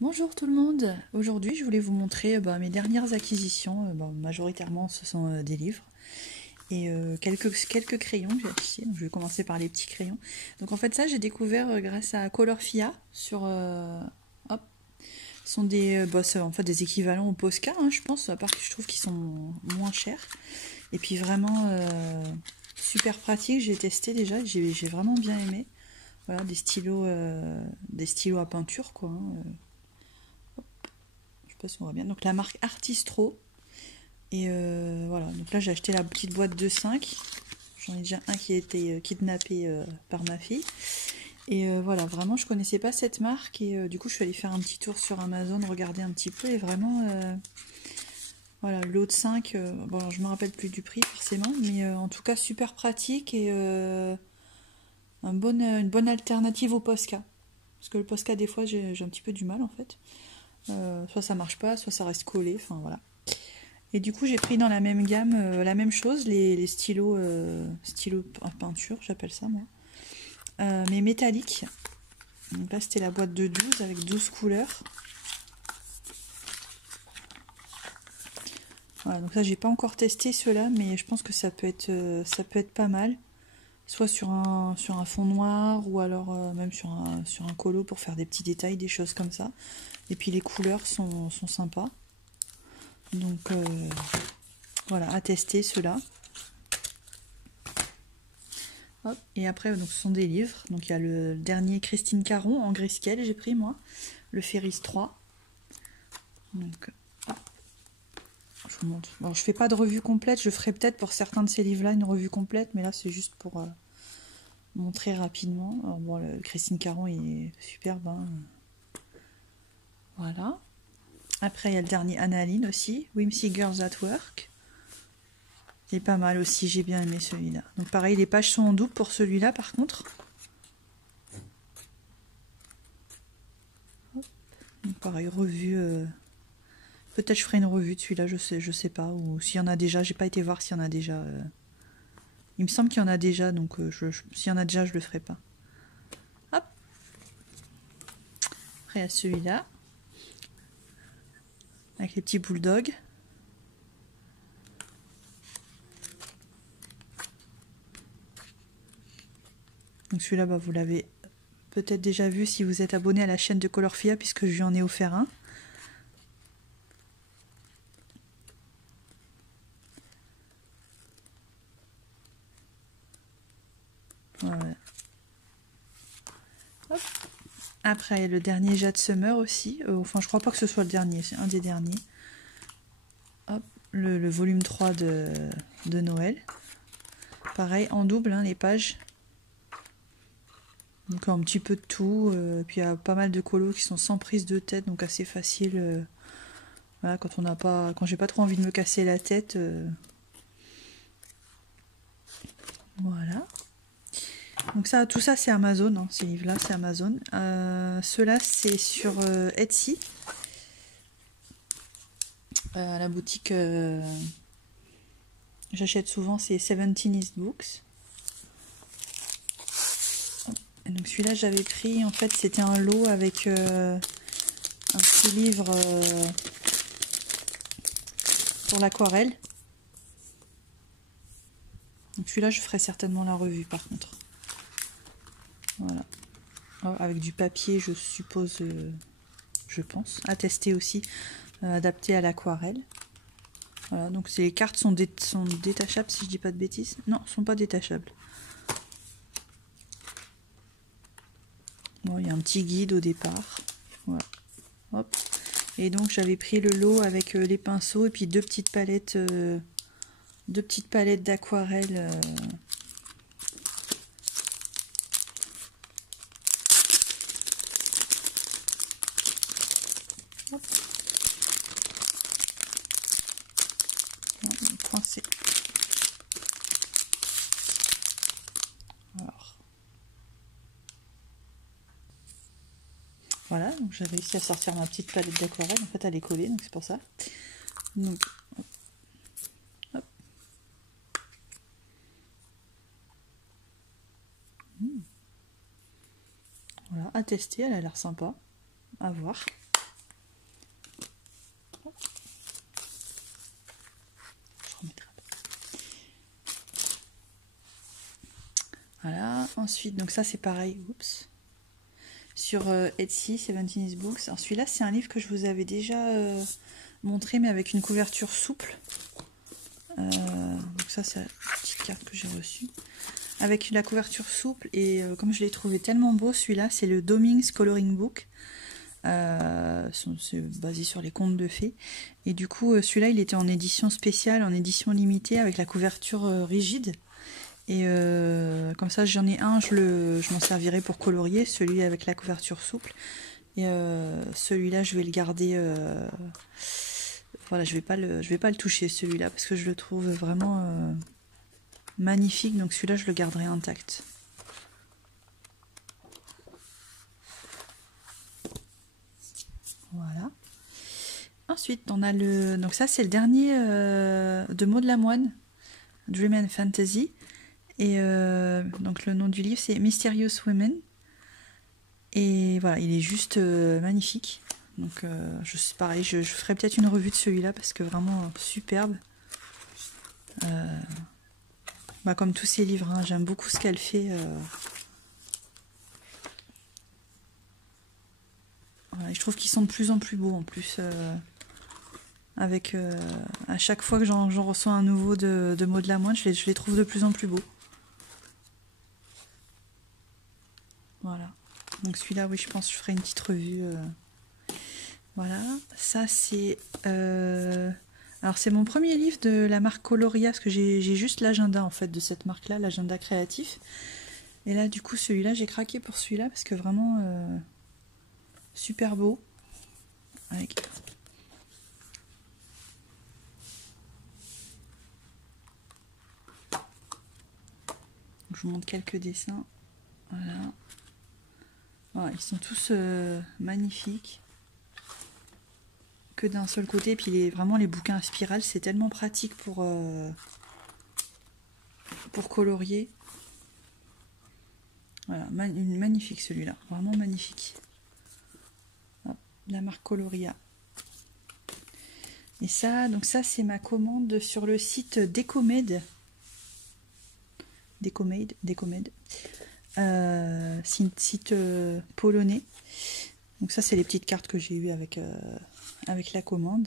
Bonjour tout le monde, aujourd'hui je voulais vous montrer mes dernières acquisitions. Majoritairement ce sont des livres et quelques crayons que j'ai achetés. Donc, je vais commencer par les petits crayons. Donc en fait ça j'ai découvert grâce à Colorfia sur... hop, ce sont des, en fait, des équivalents au Posca, hein, je pense, à part que je trouve qu'ils sont moins chers. Et puis vraiment super pratique, j'ai testé déjà, j'ai vraiment bien aimé. Voilà, des stylos à peinture quoi, hein. Je sais pas si on voit bien. Donc la marque Artistro. Et voilà, donc là j'ai acheté la petite boîte de 5. J'en ai déjà un qui a été kidnappé par ma fille. Et voilà, vraiment je connaissais pas cette marque. Et du coup je suis allée faire un petit tour sur Amazon, regarder un petit peu. Et vraiment, voilà, le lot de 5. Bon, alors, je me rappelle plus du prix forcément. Mais en tout cas super pratique. Et une bonne alternative au Posca. Parce que le Posca des fois j'ai un petit peu du mal en fait. Soit ça marche pas, soit ça reste collé. Enfin voilà. Et du coup, j'ai pris dans la même gamme la même chose, les stylos, stylos à peinture, j'appelle ça moi, mais métalliques. Donc là, c'était la boîte de 12 avec 12 couleurs. Voilà, donc là, j'ai pas encore testé ceux-là, mais je pense que ça peut être pas mal. Soit sur un fond noir, ou alors même sur un colo pour faire des petits détails, des choses comme ça. Et puis les couleurs sont sympas. Donc voilà, à tester ceux-là. Hop. Et après, donc, ce sont des livres. Donc il y a le dernier Christine Caron en grayscale, j'ai pris moi. Le Ferris 3. Donc, je vous montre. Bon, je fais pas de revue complète. Je ferai peut-être pour certains de ces livres-là une revue complète. Mais là, c'est juste pour montrer rapidement. Alors, bon, le Christine Caron, il est superbe. Hein. Voilà. Après, il y a le dernier Annaline aussi. Whimsy Girls at Work. Il est pas mal aussi. J'ai bien aimé celui-là. Donc pareil, les pages sont en double pour celui-là par contre. Donc, pareil, revue... Peut-être je ferai une revue de celui-là, je sais pas. Ou s'il y en a déjà, j'ai pas été voir s'il y en a déjà. Il me semble qu'il y en a déjà, donc s'il y en a déjà, je le ferai pas. Hop. Après, il y a celui-là. Avec les petits bulldogs. Donc celui-là, bah, vous l'avez peut-être déjà vu si vous êtes abonné à la chaîne de Colorfia, puisque je lui en ai offert un. Voilà. Hop. Après, il y a le dernier Jade Summer aussi. Enfin, je crois pas que ce soit le dernier, c'est un des derniers. Hop, le volume 3 de Noël. Pareil, en double, hein, les pages. Donc un petit peu de tout. Puis il y a pas mal de colos qui sont sans prise de tête, donc assez facile. Voilà, quand j'ai pas trop envie de me casser la tête. Voilà. Donc ça, tout ça c'est Amazon, hein, ces livres-là c'est Amazon. Ceux-là c'est sur Etsy, à la boutique. J'achète souvent, c'est 17 East Books. Et donc celui-là j'avais pris, en fait c'était un lot avec un petit livre pour l'aquarelle. Donc celui-là je ferai certainement la revue par contre. Voilà. Avec du papier je suppose, je pense, à tester aussi, adapté à l'aquarelle. Voilà, donc les cartes sont détachables si je dis pas de bêtises. Non, sont pas détachables. Bon, il y a un petit guide au départ. Voilà. Hop. Et donc j'avais pris le lot avec les pinceaux et puis deux petites palettes d'aquarelle. Hop. Non, coincé. Alors. Voilà, donc j'ai réussi à sortir ma petite palette d'aquarelle. En fait, elle est collée, donc c'est pour ça. Donc, hop. Voilà, à tester, elle a l'air sympa. À voir. Ensuite, donc ça c'est pareil, oups, sur Etsy, 17 Books. Alors celui-là c'est un livre que je vous avais déjà montré, mais avec une couverture souple. Donc ça c'est la petite carte que j'ai reçue. Avec la couverture souple, et comme je l'ai trouvé tellement beau, celui-là c'est le Doming's Coloring Book. C'est basé sur les contes de fées. Et du coup, celui-là il était en édition spéciale, en édition limitée, avec la couverture rigide. Et comme ça j'en ai un, je m'en servirai pour colorier, celui avec la couverture souple. Et celui-là je vais le garder, voilà, je vais pas le toucher celui-là, parce que je le trouve vraiment magnifique, donc celui-là je le garderai intact. Voilà. Ensuite on a donc ça c'est le dernier de Maud Lamoine, Dream and Fantasy. Et donc le nom du livre c'est Mysterious Women. Et voilà, il est juste magnifique. Donc pareil, je ferai peut-être une revue de celui-là, parce que vraiment superbe. Comme tous ces livres, hein, j'aime beaucoup ce qu'elle fait. Voilà, je trouve qu'ils sont de plus en plus beaux en plus. Avec à chaque fois que j'en reçois un nouveau de Maud Lamoine, je les trouve de plus en plus beaux. Voilà. Donc celui-là, oui, je pense que je ferai une petite revue. Voilà. Ça, c'est... Alors, c'est mon premier livre de la marque Coloria, parce que j'ai juste l'agenda, en fait, de cette marque-là, l'agenda créatif. Et là, du coup, celui-là, j'ai craqué pour celui-là, parce que vraiment, super beau. Avec... Je vous montre quelques dessins. Voilà. Voilà, ils sont tous magnifiques. Que d'un seul côté. Et puis vraiment les bouquins à spirale, c'est tellement pratique pour colorier. Voilà, magnifique celui-là. Vraiment magnifique. Hop, la marque Coloria. Et ça, donc ça c'est ma commande sur le site Decomade. Decomade. Site polonais. Donc ça c'est les petites cartes que j'ai eues avec la commande.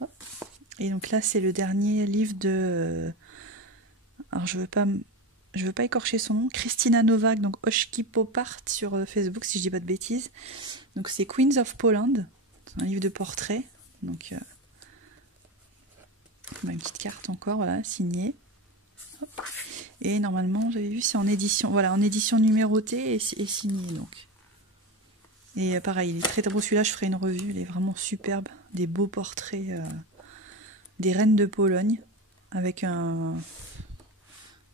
Hop. Et donc là c'est le dernier livre de alors je veux pas écorcher son nom, Christina Nowak, donc Oshki Popart sur Facebook si je dis pas de bêtises. Donc c'est Queens of Poland, c'est un livre de portrait. Donc une petite carte encore, voilà, signée. Hop. Et normalement, j'avais vu, c'est en édition, voilà, en édition numérotée et signée donc. Et pareil, il est très beau celui-là, je ferai une revue, il est vraiment superbe, des beaux portraits des reines de Pologne, avec vous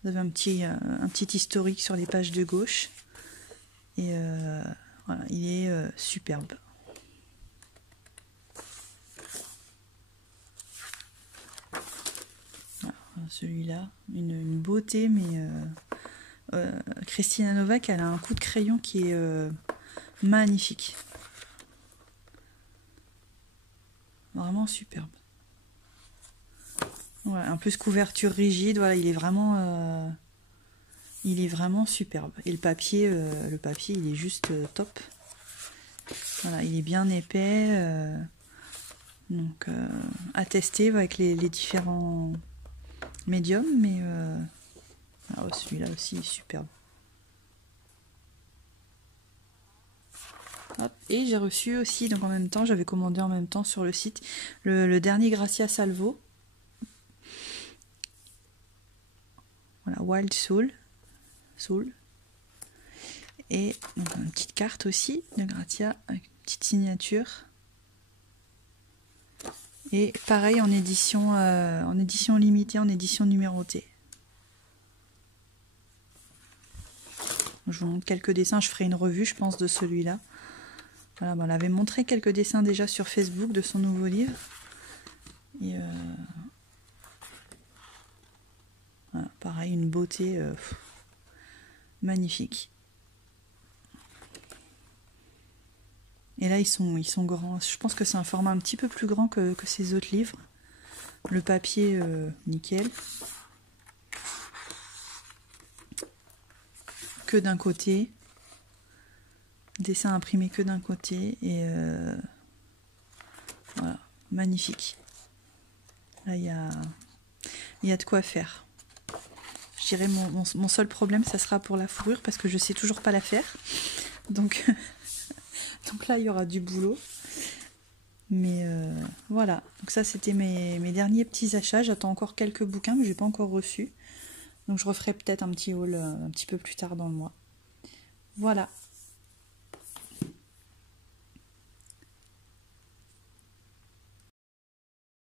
avez un petit historique sur les pages de gauche. Et voilà, il est superbe. Celui-là, une beauté, mais Christina Nowak, elle a un coup de crayon qui est magnifique. Vraiment superbe. Voilà, en plus couverture rigide, voilà, il est vraiment superbe. Et le papier il est juste top. Voilà, il est bien épais. Donc à tester avec les différents médium, mais celui-là aussi est superbe. Hop. Et j'ai reçu aussi, donc en même temps, j'avais commandé en même temps sur le site le dernier Gracia Salvo. Voilà, Wild Soul. Et donc, une petite carte aussi de Gracia avec une petite signature. Et pareil en édition limitée, en édition numérotée. Je vous montre quelques dessins, je ferai une revue je pense de celui-là. Voilà, on avait montré quelques dessins déjà sur Facebook de son nouveau livre. Et voilà, pareil, une beauté magnifique. Et là ils sont grands, je pense que c'est un format un petit peu plus grand que ces autres livres. Le papier, nickel. Que d'un côté. Dessin imprimé que d'un côté. Et voilà, magnifique. Là, il y a de quoi faire. Je dirais mon seul problème, ça sera pour la fourrure parce que je sais toujours pas la faire. Donc, donc là, il y aura du boulot. Mais voilà, donc ça c'était mes derniers petits achats. J'attends encore quelques bouquins que j'ai pas encore reçus. Donc je referai peut-être un petit haul un petit peu plus tard dans le mois. Voilà.